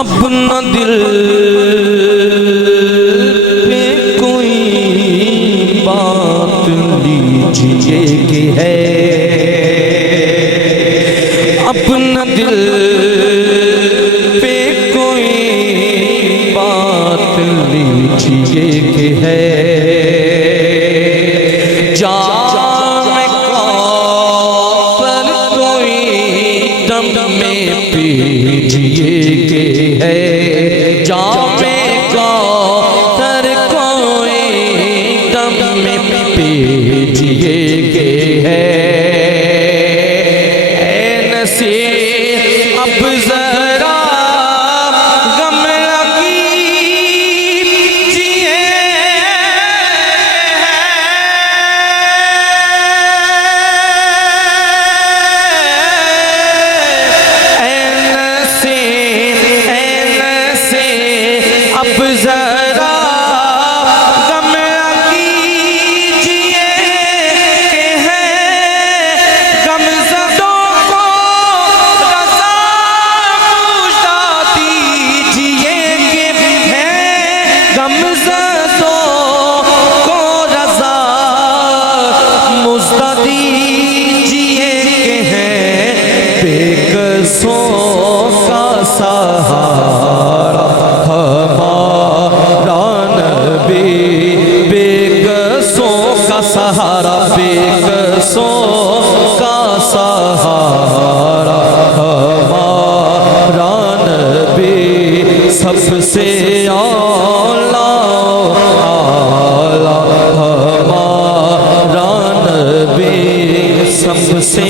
اپنا دل پہ کوئی بات لیجیے کہ ہے، اپنا دل پہ کوئی بات لیجیے کہ ہے، جام کوثر کوئی دم میں پیجیے کہ ہے، جام کوثر کوئی دم میں پیجیے کہ ہے، اے نصیب اب ذرا غم لگیجیے، اے نصیب اب ذرا غم لگیجیے کہ ہے، غم زدوں کو رضا مژدہ دیجیے کہ ہے، غم زدوں کو رضا مژدہ دیجیے کہ ہے، بے قصوں کا سہارا ہمارا نبی، بے قصوں کا سہارا، بے قصوں کا سہارا ہمارا نبی، سب سے اعلیٰ ہمارا نبی، سب سے